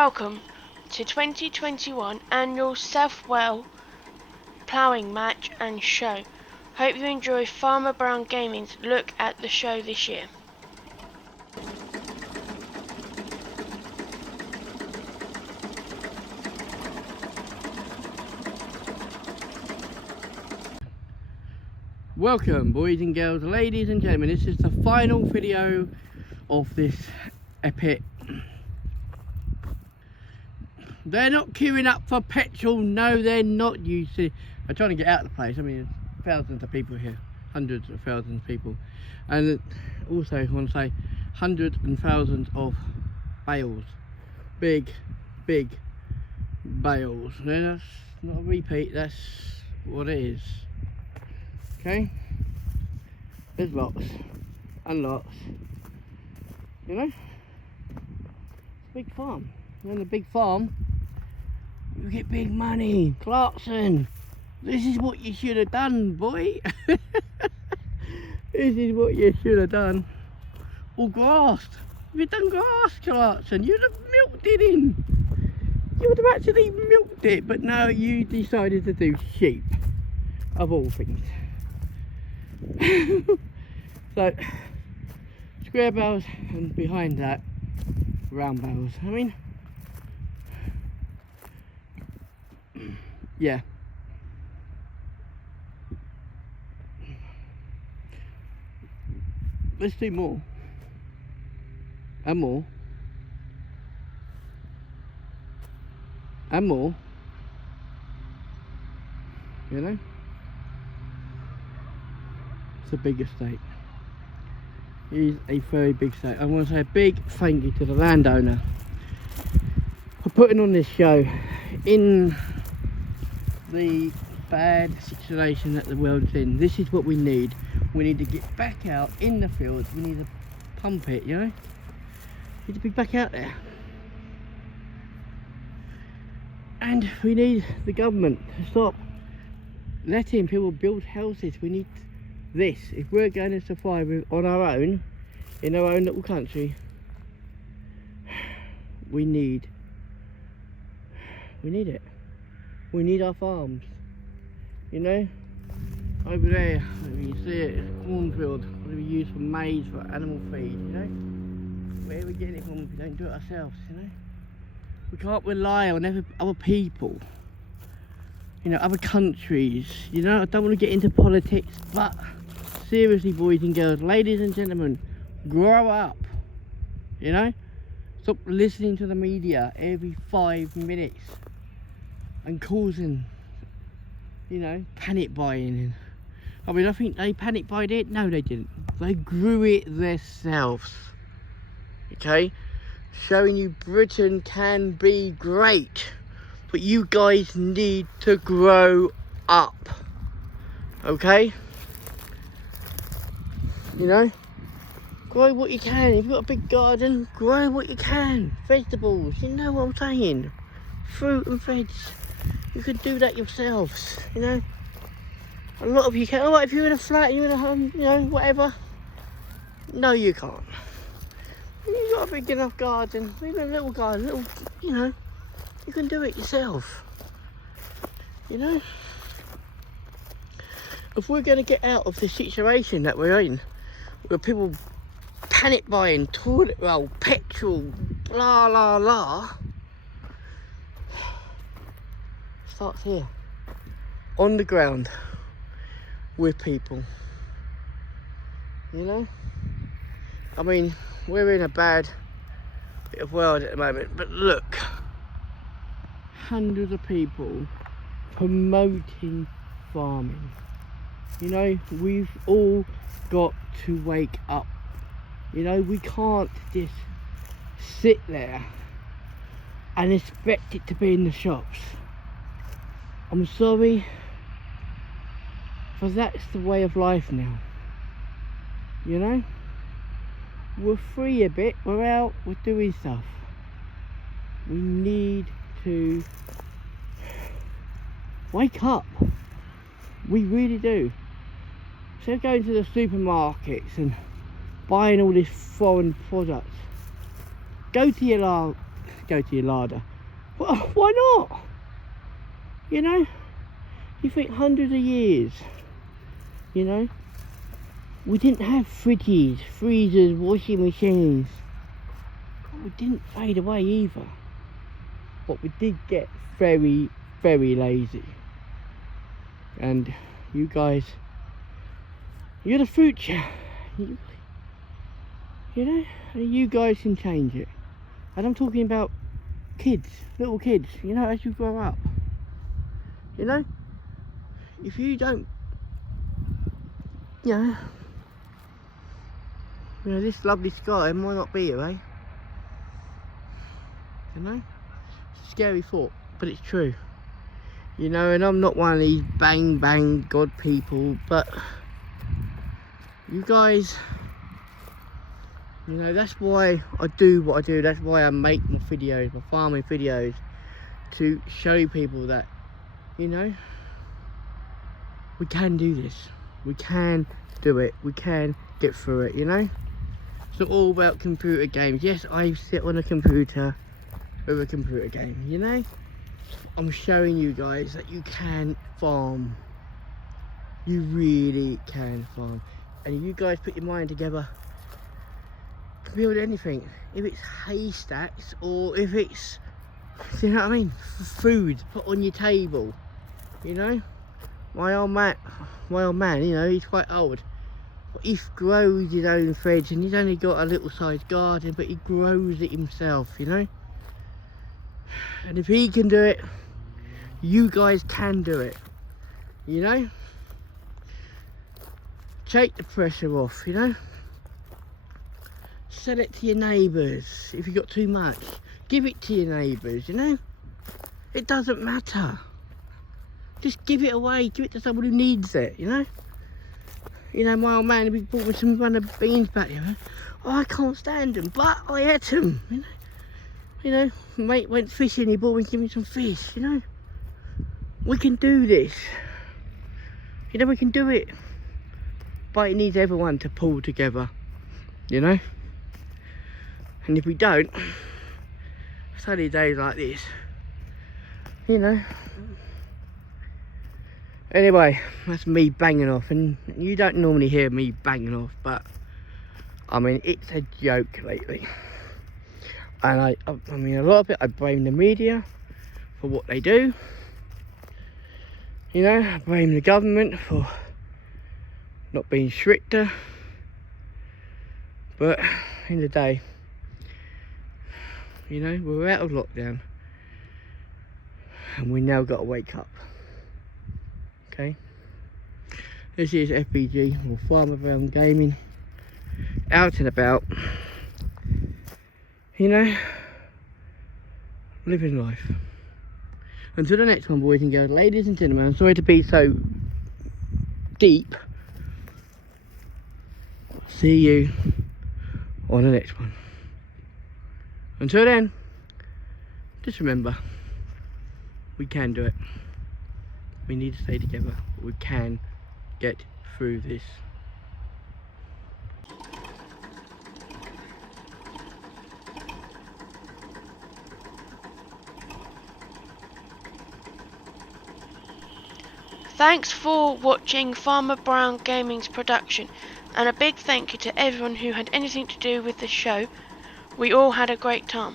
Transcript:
Welcome to 2021 annual Southwell ploughing match and show. Hope you enjoy Farmer Brown Gaming's look at the show this year. Welcome, boys and girls, ladies and gentlemen. This is the final video of this epic. They're not queuing up for petrol. No, they're not. You see, I'm trying to get out of the place. I mean, there's thousands of people here, hundreds of thousands of people, and also I want to say hundreds and thousands of bales, big bales. No, that's not a repeat. That's what it is. Okay, there's lots and lots. You know, it's a big farm. And on a big farm, you get big money. Clarkson, this is what you should have done, boy. This is what you should have done. Or grassed. If you'd done grass, Clarkson, you'd have milked it in. You would have actually milked it, but no, you decided to do sheep, of all things. So, square bales, and behind that, round bales. I mean, yeah. Let's do more. And more. And more. You know? It's a big estate. It is a very big estate. I want to say a big thank you to the landowner for putting on this show in the bad situation that the world's in. This is what we need. We need to get back out in the fields. We need to pump it, you know? We need to be back out there. And we need the government to stop letting people build houses. We need this. If we're going to survive on our own, in our own little country, we need it. We need our farms, you know. Over there, you see it, it's a cornfield, what do we use for maize, for animal feed, you know. Where are we getting it from if we don't do it ourselves, you know? We can't rely on other people, you know, other countries, you know. I don't want to get into politics, but seriously, boys and girls, ladies and gentlemen, grow up, you know. Stop listening to the media every 5 minutes and causing, you know, panic buying. I mean, I think they panic buyed it. No, they didn't. They grew it themselves. Okay, showing you Britain can be great, but you guys need to grow up. Okay, you know, grow what you can. If you've got a big garden, grow what you can. Vegetables, you know what I'm saying. Fruit and veg. You can do that yourselves, you know. A lot of you can. Alright, if you're in a flat, you're in a home, you know, whatever. No, you can't. You've got a big enough garden, even a little garden, you know, you can do it yourself. You know. If we're going to get out of the situation that we're in, where people panic buying, toilet roll, petrol, blah, blah, blah, starts here, on the ground, with people, you know. I mean, we're in a bad bit of world at the moment, but look, hundreds of people promoting farming. You know, we've all got to wake up. You know, we can't just sit there and expect it to be in the shops. I'm sorry, but that's the way of life now. You know, we're free a bit, we're out, we're doing stuff. We need to wake up. We really do. So going to the supermarkets and buying all this foreign products. Go to your go to your larder. Well, why not? You know, you think hundreds of years, you know, we didn't have fridges, freezers, washing machines. We didn't fade away either. But we did get very, very lazy. And you guys, you're the future. You know, and you guys can change it. And I'm talking about kids, little kids, you know, as you grow up. You know, if you don't, you know, this lovely sky might not be here, eh? You know, it's a scary thought, but it's true. You know, and I'm not one of these bang bang God people, but you guys, you know, that's why I do what I do. That's why I make my videos, my farming videos, to show people that, you know, we can do this. We can do it. We can get through it, you know. It's not all about computer games. Yes, I sit on a computer with a computer game, you know. I'm showing you guys that you can farm. You really can farm. And if you guys put your mind together, you can build anything. If it's haystacks or if it's, you know what I mean, food put on your table, you know. My old man, you know, he's quite old, but he grows his own veg, and he's only got a little sized garden, but he grows it himself, you know. And if he can do it, you guys can do it, you know. Take the pressure off, you know. Sell it to your neighbours. If you've got too much, give it to your neighbours, you know. It doesn't matter. Just give it away, give it to someone who needs it, you know. You know, my old man, he brought me some run of beans back here. Oh, I can't stand them, but I ate them, you know. You know, mate went fishing, he brought me, give me some fish, you know. We can do this. You know, we can do it. But it needs everyone to pull together, you know. And if we don't, sunny days like this, you know. Anyway, that's me banging off, and you don't normally hear me banging off, but I mean, it's a joke lately. And I mean, a lot of it I blame the media for what they do. You know, I blame the government for not being stricter. But in the day, you know, we're out of lockdown, and we now got to wake up. Okay, this is FBG, or Farmer Brown Gaming, out and about, you know, living life. Until the next one, boys and girls, ladies and gentlemen, I'm sorry to be so deep. See you on the next one. Until then, just remember, we can do it. We need to stay together. We can get through this. Thanks for watching Farmer Brown Gaming's production, and a big thank you to everyone who had anything to do with the show. We all had a great time.